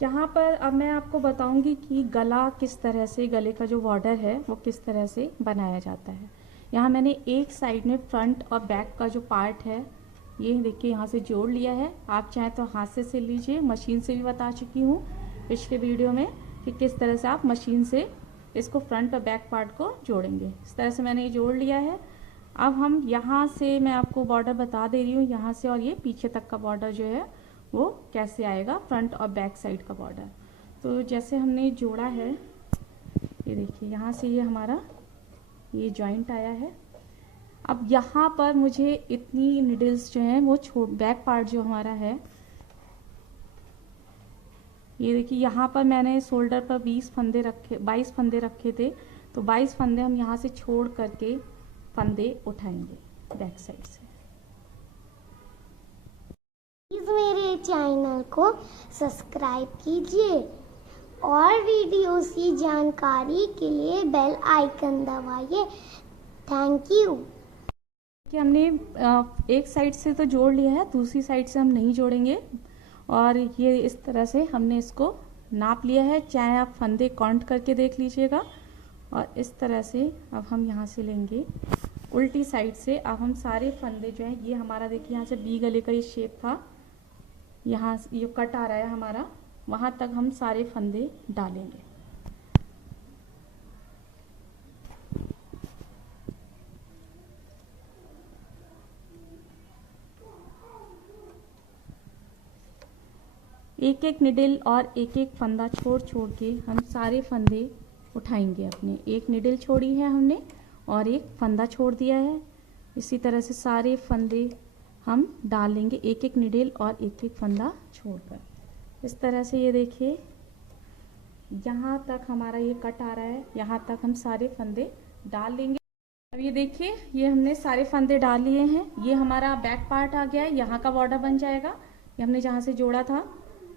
यहाँ पर अब मैं आपको बताऊंगी कि गला किस तरह से, गले का जो बॉर्डर है वो किस तरह से बनाया जाता है। यहाँ मैंने एक साइड में फ्रंट और बैक का जो पार्ट है ये देखिए यहाँ से जोड़ लिया है। आप चाहें तो हाथ से सिल लीजिए, मशीन से भी बता चुकी हूँ पिछले वीडियो में कि किस तरह से आप मशीन से इसको फ्रंट और बैक पार्ट को जोड़ेंगे। इस तरह से मैंने ये जोड़ लिया है। अब हम यहाँ से, मैं आपको बॉर्डर बता दे रही हूँ यहाँ से, और ये पीछे तक का बॉर्डर जो है वो कैसे आएगा, फ्रंट और बैक साइड का बॉर्डर। तो जैसे हमने जोड़ा है, ये देखिए यहाँ से ये हमारा ये जॉइंट आया है। अब यहाँ पर मुझे इतनी निडल्स जो हैं वो बैक पार्ट जो हमारा है, ये देखिए यहाँ पर मैंने शोल्डर पर 22 फंदे रखे थे। तो 22 फंदे हम यहाँ से छोड़ करके फंदे उठाएंगे बैक साइड से। प्लीज मेरे चैनल को सब्सक्राइब कीजिए और वीडियोस की जानकारी के लिए बेल आइकन दबाइए। Thank you. कि हमने एक साइड से तो जोड़ लिया है, दूसरी साइड से हम नहीं जोड़ेंगे। और ये इस तरह से हमने इसको नाप लिया है, चाहे आप फंदे काउंट करके देख लीजिएगा। और इस तरह से अब हम यहाँ से लेंगे उल्टी साइड से। अब हम सारे फंदे जो हैं, ये हमारा देखिए यहाँ से बी गले का ये शेप था, यहाँ ये कट आ रहा है हमारा, वहाँ तक हम सारे फंदे डालेंगे। एक एक निडल और एक एक फंदा छोड़ छोड़ के हम सारे फंदे उठाएंगे अपने। एक निडल छोड़ी है हमने और एक फंदा छोड़ दिया है। इसी तरह से सारे फंदे हम डाल लेंगे, एक एक निडल और एक एक फंदा छोड़कर। इस तरह से ये देखिए यहाँ तक हमारा ये कट आ रहा है, यहाँ तक हम सारे फंदे डाल लेंगे। अब ये देखिए ये हमने सारे फंदे डाल लिए हैं। ये हमारा बैक पार्ट आ गया है, यहाँ का बॉर्डर बन जाएगा, ये हमने जहाँ से जोड़ा था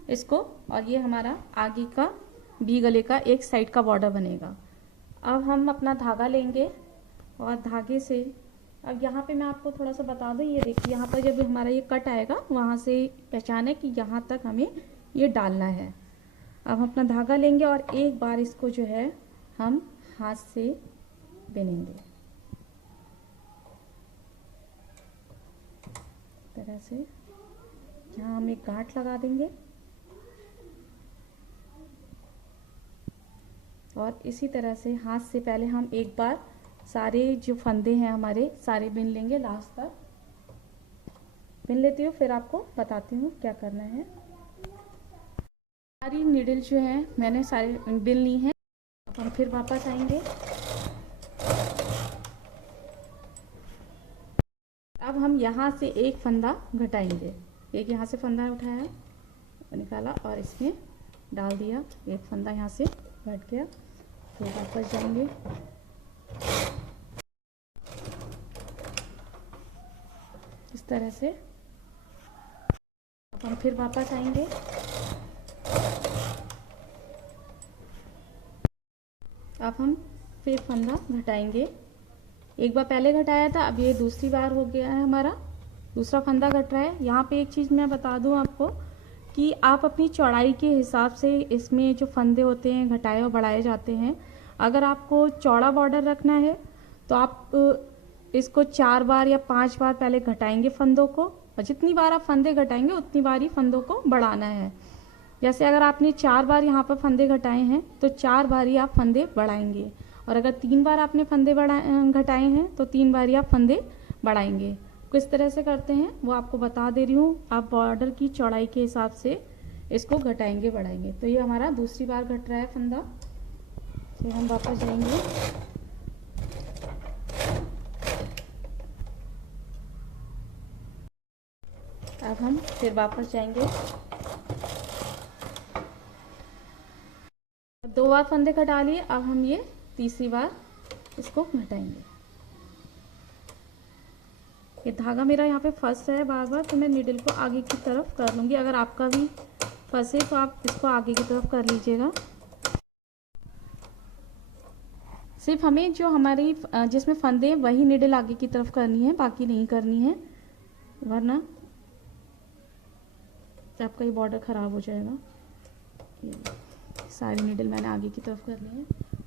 इसको। और ये हमारा आगे का बी गले का एक साइड का बॉर्डर बनेगा। अब हम अपना धागा लेंगे और धागे से, अब यहाँ पे मैं आपको थोड़ा सा बता दूँ, ये देखिए यहाँ पर जब हमारा ये कट आएगा वहाँ से पहचान है कि यहाँ तक हमें ये डालना है। अब हम अपना धागा लेंगे और एक बार इसको जो है हम हाथ से बिनेंगे तरह से। यहाँ हम एक गांठ लगा देंगे और इसी तरह से हाथ से पहले हम एक बार सारे जो फंदे हैं हमारे सारे बिन लेंगे, लास्ट तक बिन लेती हूँ, फिर आपको बताती हूँ क्या करना है। सारी नीडल जो है मैंने सारे बिन ली हैं। अब हम फिर वापस आएंगे। अब हम यहाँ से एक फंदा घटाएंगे, एक यहाँ से फंदा उठाया निकाला और इसमें डाल दिया, एक फंदा यहाँ से घट गया, तो वापस जाएंगे। इस तरह से अब हम फिर वापस आएंगे। अब हम फिर फंदा घटाएंगे, एक बार पहले घटाया था, अब ये दूसरी बार हो गया है हमारा, दूसरा फंदा घट रहा है। यहाँ पे एक चीज़ मैं बता दूँ आपको कि आप अपनी चौड़ाई के हिसाब से इसमें जो फंदे होते हैं घटाए और बढ़ाए जाते हैं। अगर आपको चौड़ा बॉर्डर रखना है तो आप इसको 4 बार या 5 बार पहले घटाएंगे फंदों को, और जितनी बार आप फंदे घटाएंगे उतनी बार ही फंदों को बढ़ाना है। जैसे अगर आपने 4 बार यहाँ पर फंदे घटाए हैं तो 4 बार ही आप फंदे बढ़ाएंगे, और अगर 3 बार आपने फंदे घटाए हैं तो 3 बार ही आप फंदे बढ़ाएंगे। किस तरह से करते हैं वो आपको बता दे रही हूँ। आप बॉर्डर की चौड़ाई के हिसाब से इसको घटाएंगे बढ़ाएंगे। तो ये हमारा दूसरी बार घट रहा है फंदा, फिर हम वापस जाएंगे। अब हम फिर वापस जाएंगे, 2 बार फंदे घटा लिए, अब हम ये तीसरी बार इसको घटाएंगे। ये धागा मेरा यहाँ पे फंस रहा है बार बार, तो मैं नीडल को आगे की तरफ कर लूँगी। अगर आपका भी फंसे तो आप इसको आगे की तरफ कर लीजिएगा। सिर्फ हमें जो हमारी जिसमें फंदे हैं वही नीडल आगे की तरफ करनी है, बाकी नहीं करनी है, वरना आपका ये बॉर्डर ख़राब हो जाएगा। ये सारी नीडल मैंने आगे की तरफ कर ली है,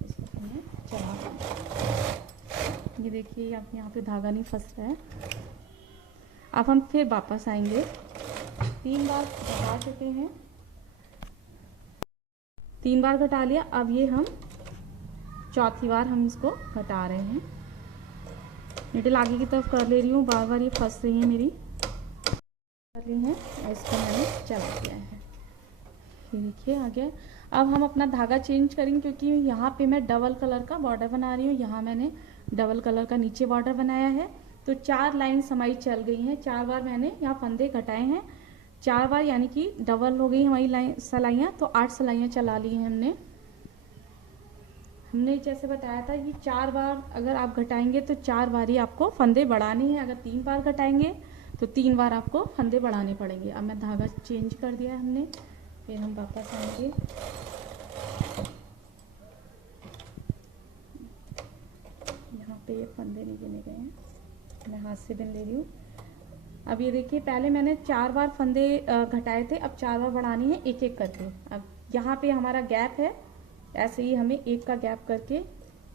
इसको मैं चढ़ा दूँगी। ये देखिए अब यहाँ पे धागा नहीं फंस रहा है। अब हम फिर वापस आएंगे, 3 बार घटा चुके हैं, 3 बार घटा लिया। अब ये हम चौथी बार हम इसको घटा रहे हैं। नीडल आगे की तरफ कर ले रही हूँ, बार बार ये फंस रही है मेरी, कर ली है और इसको मैंने चला दिया है। ये देखिए आ गया। अब हम अपना धागा चेंज करेंगे, क्योंकि यहाँ पे मैं डबल कलर का बॉर्डर बना रही हूँ। यहाँ मैंने डबल कलर का नीचे बॉर्डर बनाया है, तो 4 लाइन समाई चल गई हैं। 4 बार मैंने यहाँ फंदे घटाए हैं, 4 बार, यानी कि डबल हो गई हमारी लाइन सिलाइयाँ, तो 8 सिलाइयाँ चला ली हैं हमने जैसे बताया था कि 4 बार अगर आप घटाएंगे तो 4 बार ही आपको फंदे बढ़ाने हैं। अगर 3 बार घटाएंगे तो 3 बार आपको फंदे बढ़ाने पड़ेंगे। अब मैं धागा चेंज कर दिया है हमने, फिर हम वापस आएंगे। यहाँ पे ये फंदे नहीं गिने गए हैं, मैं हाथ से बिन ले रही हूँ। अब ये देखिए पहले मैंने 4 बार फंदे घटाए थे, अब 4 बार बढ़ानी है एक एक करके। अब यहाँ पे हमारा गैप है, ऐसे ही हमें एक का गैप करके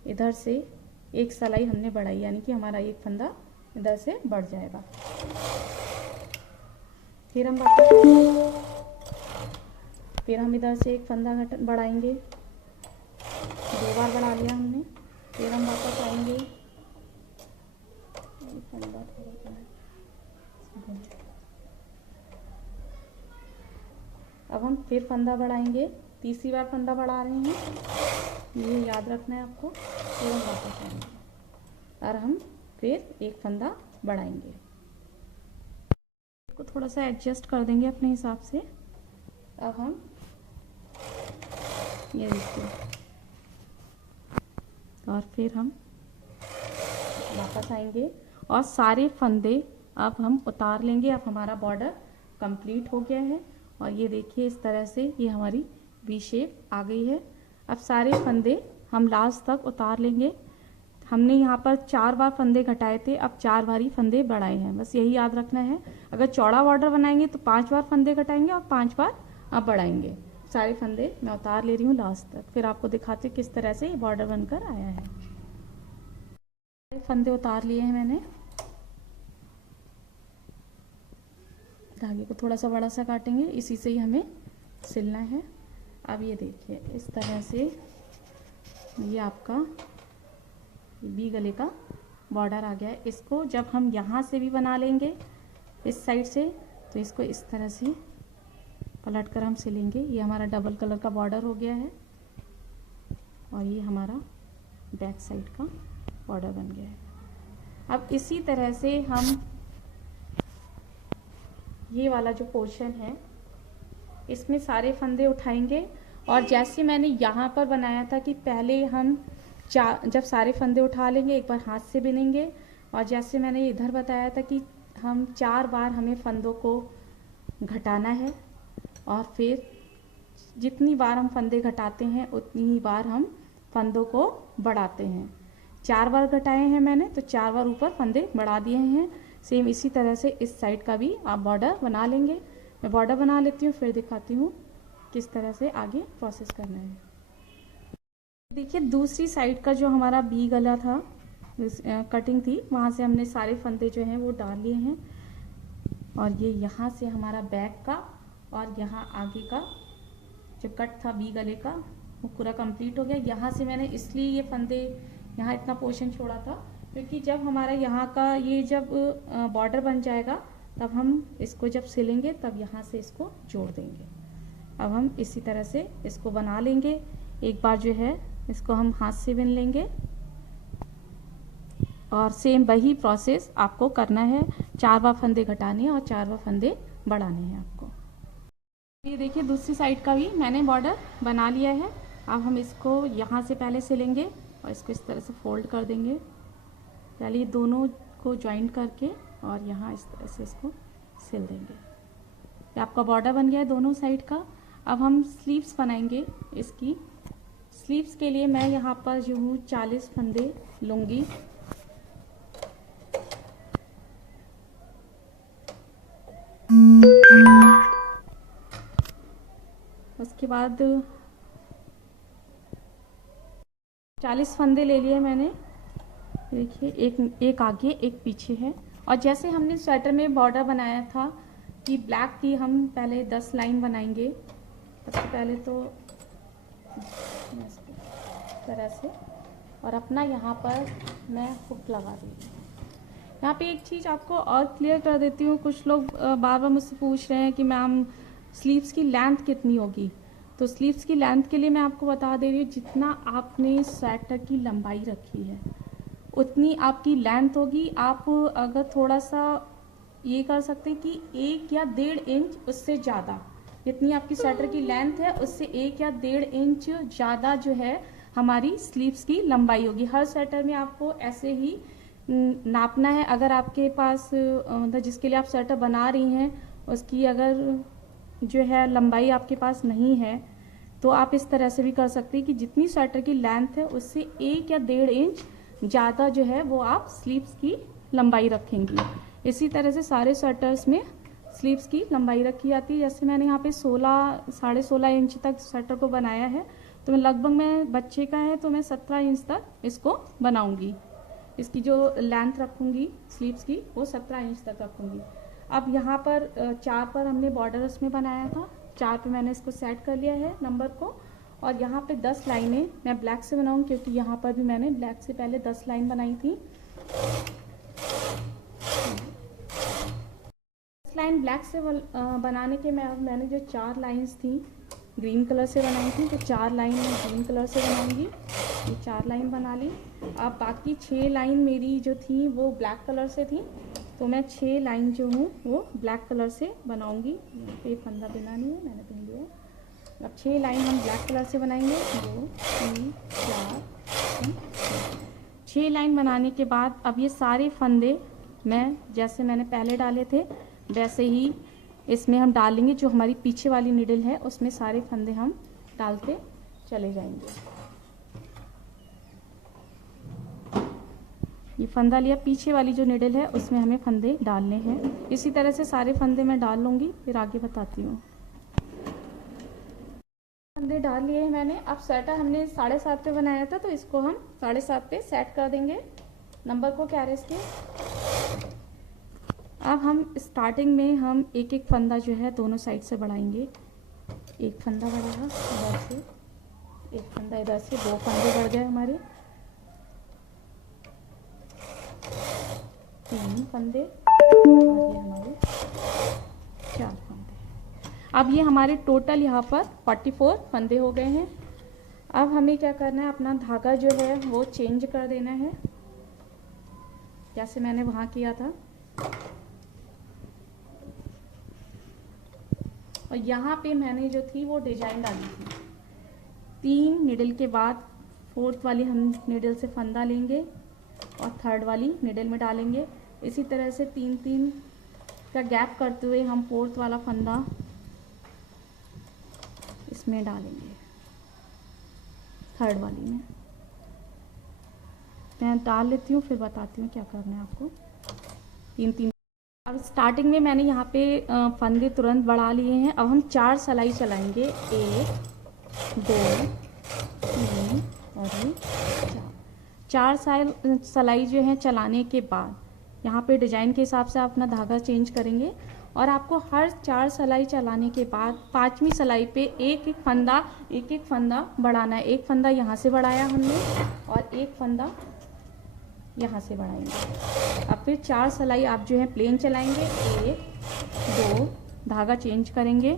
इधर से एक सिलाई हमने बढ़ाई, यानी कि हमारा एक फंदा इधर से बढ़ जाएगा। फिर हम वापस फिर हम इधर से एक फंदा बढ़ाएंगे, 2 बार बढ़ा लिया हमने। फिर हम वापस आएंगे, फंदा अब हम फिर फंदा बढ़ाएंगे, तीसरी बार फंदा बढ़ा रहे हैं, ये याद रखना है आपको। फिर हम वापस आएंगे और हम फिर एक फंदा बढ़ाएंगे। इसको थोड़ा सा एडजस्ट कर देंगे अपने हिसाब से। अब हम ये देखिए, और फिर हम वापस आएंगे और सारे फंदे अब हम उतार लेंगे। अब हमारा बॉर्डर कंप्लीट हो गया है और ये देखिए इस तरह से ये हमारी वी शेप आ गई है। अब सारे फंदे हम लास्ट तक उतार लेंगे। हमने यहाँ पर 4 बार फंदे घटाए थे, अब 4 बार ही फंदे बढ़ाए हैं, बस यही याद रखना है। अगर चौड़ा बॉर्डर बनाएंगे तो 5 बार फंदे घटाएंगे और 5 बार अब बढ़ाएंगे। सारे फंदे मैं उतार ले रही हूँ लास्ट तक, फिर आपको दिखाती हूँ किस तरह से ये बॉर्डर बनकर आया है। फंदे उतार लिए हैं मैंने, धागे को थोड़ा सा बड़ा सा काटेंगे, इसी से ही हमें सिलना है। अब ये देखिए इस तरह से ये आपका वी गले का बॉर्डर आ गया है। इसको जब हम यहाँ से भी बना लेंगे इस साइड से, तो इसको इस तरह से पलट कर हम सिलेंगे। ये हमारा डबल कलर का बॉर्डर हो गया है और ये हमारा बैक साइड का बॉर्डर बन गया है। अब इसी तरह से हम ये वाला जो पोर्शन है इसमें सारे फंदे उठाएंगे और जैसे मैंने यहाँ पर बनाया था कि पहले हम जब सारे फंदे उठा लेंगे एक बार हाथ से बिनेंगे, और जैसे मैंने इधर बताया था कि हम 4 बार हमें फंदों को घटाना है और फिर जितनी बार हम फंदे घटाते हैं उतनी ही बार हम फंदों को बढ़ाते हैं। 4 बार घटाए हैं मैंने, तो 4 बार ऊपर फंदे बढ़ा दिए हैं। सेम इसी तरह से इस साइड का भी आप बॉर्डर बना लेंगे। मैं बॉर्डर बना लेती हूँ, फिर दिखाती हूँ किस तरह से आगे प्रोसेस करना है। देखिए दूसरी साइड का जो हमारा वी गला था, कटिंग थी, वहाँ से हमने सारे फंदे जो हैं वो डाल लिए हैं और ये यहाँ से हमारा बैक का और यहाँ आगे का जो कट था वी गले का वो पूरा कंप्लीट हो गया। यहाँ से मैंने इसलिए ये फंदे यहाँ इतना पोर्शन छोड़ा था क्योंकि जब हमारा यहाँ का ये जब बॉर्डर बन जाएगा तब हम इसको जब सिलेंगे तब यहाँ से इसको जोड़ देंगे। अब हम इसी तरह से इसको बना लेंगे। एक बार जो है इसको हम हाथ से बिन लेंगे और सेम वही प्रोसेस आपको करना है। 4 बार फंदे घटाने और 4 बार फंदे बढ़ाने हैं आपको। ये देखिए दूसरी साइड का भी मैंने बॉर्डर बना लिया है। अब हम इसको यहाँ से पहले सिलेंगे और इसको इस तरह से फोल्ड कर देंगे। पहले ये दोनों को ज्वाइंट करके और यहाँ इस तरह से इसको सिल देंगे। ये आपका बॉर्डर बन गया है दोनों साइड का। अब हम स्लीव्स बनाएंगे। इसकी स्लीव्स के लिए मैं यहाँ पर जो हूँ 40 फंदे लूँगी। उसके बाद 40 फंदे ले लिए मैंने। देखिए एक आगे एक पीछे है। और जैसे हमने स्वेटर में बॉर्डर बनाया था कि ब्लैक की हम पहले 10 लाइन बनाएंगे। सबसे पहले तो इस तरह से, और अपना यहाँ पर मैं हुक लगा दूँगी। यहाँ पे एक चीज़ आपको और क्लियर कर देती हूँ। कुछ लोग बार बार मुझसे पूछ रहे हैं कि मैम स्लीव्स की लेंथ कितनी होगी। तो स्लीव्स की लेंथ के लिए मैं आपको बता दे रही हूँ, जितना आपने स्वेटर की लंबाई रखी है उतनी आपकी लेंथ होगी। आप अगर थोड़ा सा ये कर सकते हैं कि 1 या 1.5 इंच उससे ज़्यादा, जितनी आपकी स्वेटर की लेंथ है उससे 1 या 1.5 इंच ज़्यादा जो है हमारी स्लीव्स की लंबाई होगी। हर स्वेटर में आपको ऐसे ही नापना है। अगर आपके पास मतलब जिसके लिए आप स्वेटर बना रही हैं उसकी अगर जो है लंबाई आपके पास नहीं है तो आप इस तरह से भी कर सकते हैं कि जितनी स्वेटर की लेंथ है उससे 1 या 1.5 इंच ज़्यादा जो है वो आप स्लीव्स की लंबाई रखेंगी। इसी तरह से सारे स्वेटर्स में स्लीव्स की लंबाई रखी जाती है। जैसे मैंने यहाँ पे 16 16.5 इंच तक स्वेटर को बनाया है, तो मैं लगभग मैं बच्चे का है तो मैं 17 इंच तक इसको बनाऊंगी। इसकी जो लेंथ रखूंगी स्लीव्स की वो 17 इंच तक रखूंगी। अब यहाँ पर 4 पर हमने बॉर्डर उसमें बनाया था, 4 पे मैंने इसको सेट कर लिया है नंबर को। और यहाँ पे 10 लाइनें मैं ब्लैक से बनाऊंगी, क्योंकि यहाँ पर भी मैंने ब्लैक से पहले 10 लाइन बनाई थी। 10 लाइन ब्लैक से बनाने के मैंने जो 4 लाइंस थी ग्रीन कलर से बनाई थी, तो 4 लाइन मैं ग्रीन कलर से बनाऊंगी। ये 4 लाइन बना ली। अब बाकी 6 लाइन मेरी जो थी वो ब्लैक कलर से थी, तो मैं 6 लाइन जो हूँ वो ब्लैक कलर से बनाऊंगी। यहाँ पे फंदा बिना नहीं है, मैंने पहन लिया है। अब 6 लाइन हम ब्लैक कलर से बनाएंगे। 2 3 4 6 लाइन बनाने के बाद अब ये सारे फंदे मैं जैसे मैंने पहले डाले थे वैसे ही इसमें हम डालेंगे। जो हमारी पीछे वाली निडल है उसमें सारे फंदे हम डालते चले जाएंगे। ये फंदा लिया, पीछे वाली जो निडल है उसमें हमें फंदे डालने हैं। इसी तरह से सारे फंदे मैं डाल लूँगी, फिर आगे बताती हूँ। फंदे डाल लिए हैं मैंने। अब स्वेटर हमने 7.5 पे बनाया था, तो इसको हम 7.5 पे सेट कर देंगे नंबर को कैरेज के। अब हम स्टार्टिंग में हम एक एक फंदा जो है दोनों साइड से बढ़ाएंगे। एक फंदा बढ़ेगा इधर से, एक फंदा इधर से, 2 फंदे बढ़ गए हमारे, 3 फंदे और ये हमारे 4 फंदे। अब ये हमारे टोटल यहाँ पर 44 फंदे हो गए हैं। अब हमें क्या करना है, अपना धागा जो है वो चेंज कर देना है, जैसे मैंने वहाँ किया था। और यहाँ पे मैंने जो थी वो डिजाइन डाली थी। 3 निडल के बाद 4th वाली हम निडल से फंदा लेंगे और 3rd वाली निडल में डालेंगे। इसी तरह से 3-3 का गैप करते हुए हम 4th वाला फंदा इसमें डालेंगे, 3rd वाली में। मैं डाल लेती हूँ फिर बताती हूँ क्या करना है आपको। 3-3। अब स्टार्टिंग में मैंने यहाँ पे फंदे तुरंत बढ़ा लिए हैं। अब हम 4 सलाई चलाएंगे, 1 2 3 और 4 सलाई जो है चलाने के बाद यहाँ पे डिजाइन के हिसाब से आप अपना धागा चेंज करेंगे। और आपको हर 4 सलाई चलाने के बाद 5वीं सलाई पे एक एक फंदा बढ़ाना है। एक फंदा यहाँ से बढ़ाया हमने और एक फंदा यहाँ से बढ़ाएंगे। अब फिर 4 सलाई आप जो है प्लेन चलाएंगे, 1 2 धागा चेंज करेंगे,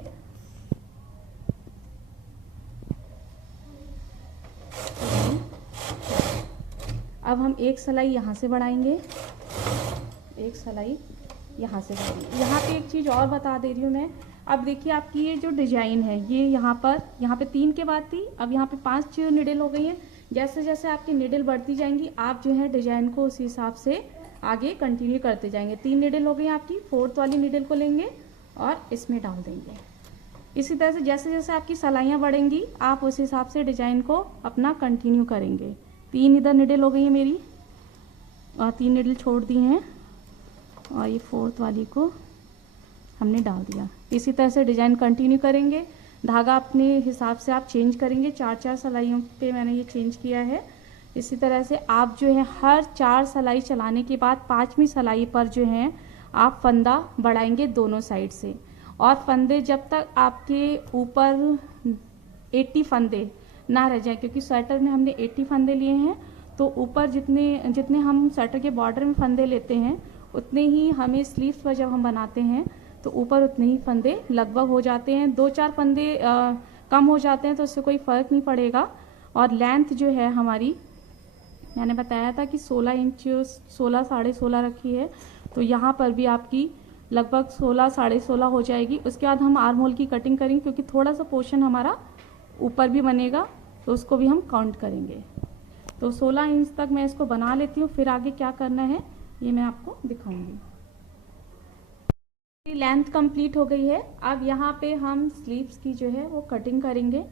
अब हम एक सलाई यहाँ से बढ़ाएंगे, एक सलाई यहाँ से बढ़ाएंगे। यहाँ पे एक चीज़ और बता दे रही हूँ मैं। अब देखिए आपकी ये जो डिजाइन है ये यहाँ पे 3 के बाद थी, अब यहाँ पे 5 निडल हो गई हैं। जैसे जैसे आपकी निडल बढ़ती जाएंगी आप जो है डिजाइन को उसी हिसाब से आगे कंटिन्यू करते जाएंगे। 3 निडल हो गई आपकी, 4th वाली निडल को लेंगे और इसमें डाल देंगे। इसी तरह से जैसे जैसे आपकी सलाइयाँ बढ़ेंगी आप उस हिसाब से डिजाइन को अपना कंटिन्यू करेंगे। 3 इधर निडल हो गई है मेरी और 3 निडल छोड़ दी हैं और ये 4th वाली को हमने डाल दिया। इसी तरह से डिजाइन कंटिन्यू करेंगे। धागा अपने हिसाब से आप चेंज करेंगे। 4-4 सिलाइयों पे मैंने ये चेंज किया है। इसी तरह से आप जो है हर 4 सिलाई चलाने के बाद 5वीं सिलाई पर जो है आप फंदा बढ़ाएंगे दोनों साइड से। और फंदे जब तक आपके ऊपर 80 फंदे ना रह जाए, क्योंकि स्वेटर में हमने 80 फंदे लिए हैं, तो ऊपर जितने हम स्वेटर के बॉर्डर में फंदे लेते हैं उतने ही हमें स्लीव्स पर जब हम बनाते हैं तो ऊपर उतने ही फंदे लगभग हो जाते हैं। 2-4 फंदे कम हो जाते हैं तो उससे कोई फ़र्क नहीं पड़ेगा। और लेंथ जो है हमारी, मैंने बताया था कि 16 इंच 16 साढ़े 16 रखी है, तो यहाँ पर भी आपकी लगभग 16 साढ़े 16 हो जाएगी। उसके बाद हम आर्म होल की कटिंग करेंगे, क्योंकि थोड़ा सा पोर्शन हमारा ऊपर भी बनेगा तो उसको भी हम काउंट करेंगे। तो 16 इंच तक मैं इसको बना लेती हूँ, फिर आगे क्या करना है ये मैं आपको दिखाऊंगी। लेंथ कंप्लीट हो गई है। अब यहाँ पे हम स्लीव्स की जो है वो कटिंग करेंगे।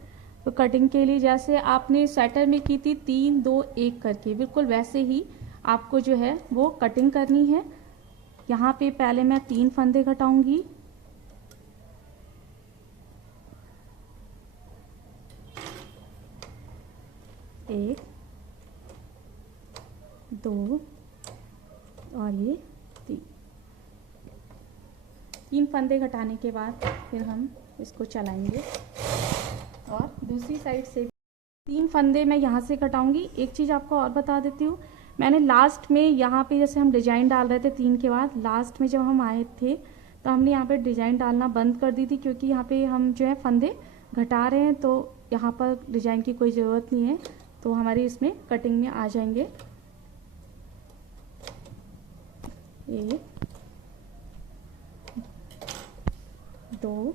तो कटिंग के लिए जैसे आपने स्वेटर में की थी 3 2 1 करके, बिल्कुल वैसे ही आपको जो है वो कटिंग करनी है। यहाँ पे पहले मैं 3 फंदे घटाऊंगी। एक, 2 और ये 3 फंदे घटाने के बाद फिर हम इसको चलाएंगे। और दूसरी साइड से 3 फंदे मैं यहाँ से घटाऊंगी। एक चीज़ आपको और बता देती हूँ, मैंने लास्ट में यहाँ पे जैसे हम डिजाइन डाल रहे थे 3 के बाद, लास्ट में जब हम आए थे तो हमने यहाँ पे डिजाइन डालना बंद कर दी थी, क्योंकि यहाँ पे हम जो है फंदे घटा रहे हैं तो यहाँ पर डिजाइन की कोई ज़रूरत नहीं है, तो हमारी इसमें कटिंग में आ जाएंगे। 1 2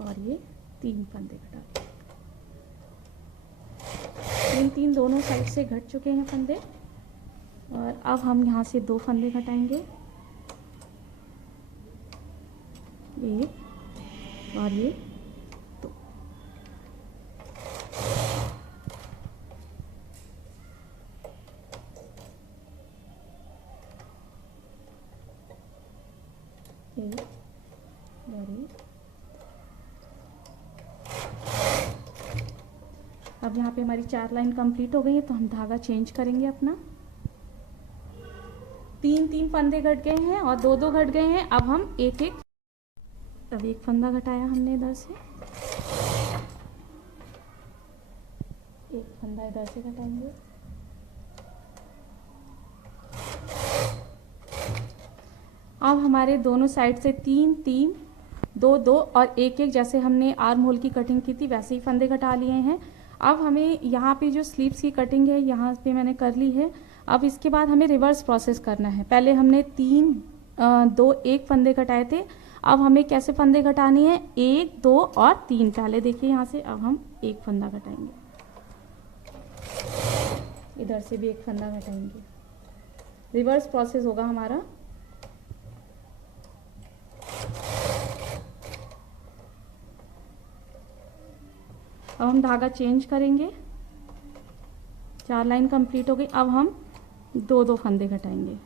और ये 3 फंदे घटा लिए। 3 दोनों साइड से घट चुके हैं फंदे। और अब हम यहाँ से 2 फंदे घटाएंगे। 1 और ये 2। अब यहाँ पे हमारी 4 लाइन कंप्लीट हो गई है, तो हम धागा चेंज करेंगे अपना। 3 फंदे घट गए हैं और 2 घट गए हैं। अब हम एक फंदा घटाया हमने इधर से, एक फंदा इधर से घटाएंगे। अब हमारे दोनों साइड से 3 2 और 1 जैसे हमने आर्म होल की कटिंग की थी वैसे ही फंदे घटा लिए हैं। अब हमें यहाँ पे जो स्लीव्स की कटिंग है यहाँ पे मैंने कर ली है। अब इसके बाद हमें रिवर्स प्रोसेस करना है। पहले हमने 3 2 1 फंदे घटाए थे, अब हमें कैसे फंदे घटानी है, 1 2 और 3। पहले देखिए यहाँ से, अब हम 1 फंदा घटाएंगे, इधर से भी 1 फंदा घटाएंगे। रिवर्स प्रोसेस होगा हमारा। अब हम धागा चेंज करेंगे। 4 लाइन कंप्लीट हो गई। अब हम 2 फंदे घटाएंगे,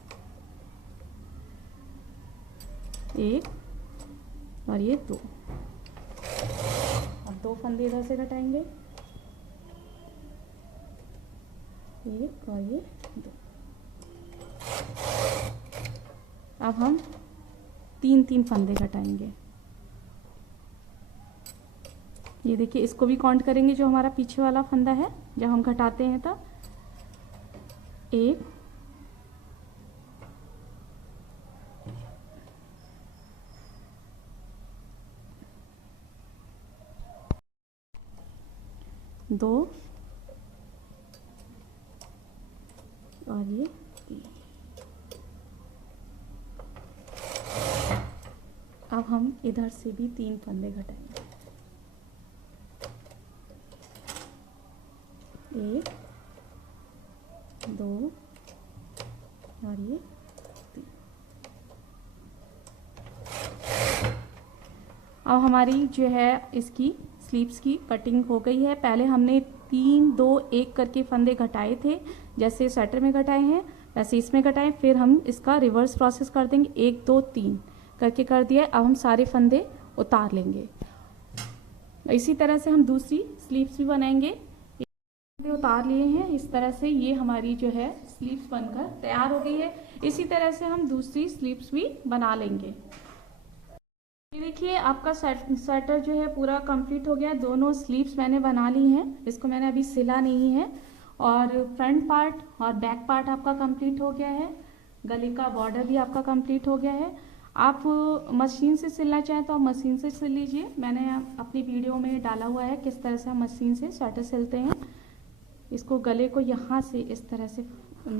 1 और ये 2। अब 2 फंदे इधर से घटाएंगे, 1 और ये 2। अब हम 3 फंदे घटाएंगे। ये देखिए, इसको भी काउंट करेंगे जो हमारा पीछे वाला फंदा है जब हम घटाते हैं तब। 1 2 और ये 3। अब हम इधर से भी 3 फंदे घटाएंगे, 1 2 और ये 3। अब हमारी जो है इसकी स्लीव्स की कटिंग हो गई है। पहले हमने 3 2 1 करके फंदे घटाए थे, जैसे स्वेटर में घटाए हैं वैसे इसमें घटाएं। फिर हम इसका रिवर्स प्रोसेस कर देंगे, 1 2 3 करके कर दिया। अब हम सारे फंदे उतार लेंगे। इसी तरह से हम दूसरी स्लीव्स भी बनाएंगे। उतार लिए हैं इस तरह से, ये हमारी जो है स्लीव्स बनकर तैयार हो गई है। इसी तरह से हम दूसरी स्लीव्स भी बना लेंगे। ये देखिए आपका स्वेटर जो है पूरा कंप्लीट हो गया। दोनों स्लीव्स मैंने बना ली हैं, इसको मैंने अभी सिला नहीं है। और फ्रंट पार्ट और बैक पार्ट आपका कंप्लीट हो गया है। गले का बॉर्डर भी आपका कंप्लीट हो गया है। आप मशीन से सिलना चाहें तो आप मशीन से सिल लीजिए। मैंने अपनी वीडियो में डाला हुआ है किस तरह से हम मशीन से स्वेटर सिलते हैं। इसको गले को यहाँ से इस तरह से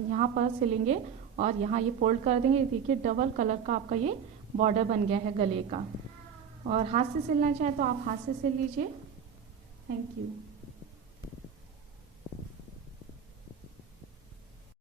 यहाँ पर सिलेंगे और यहाँ ये फोल्ड कर देंगे। देखिए डबल कलर का आपका ये बॉर्डर बन गया है गले का। और हाथ से सिलना चाहे तो आप हाथ से सिल लीजिए। Thank you.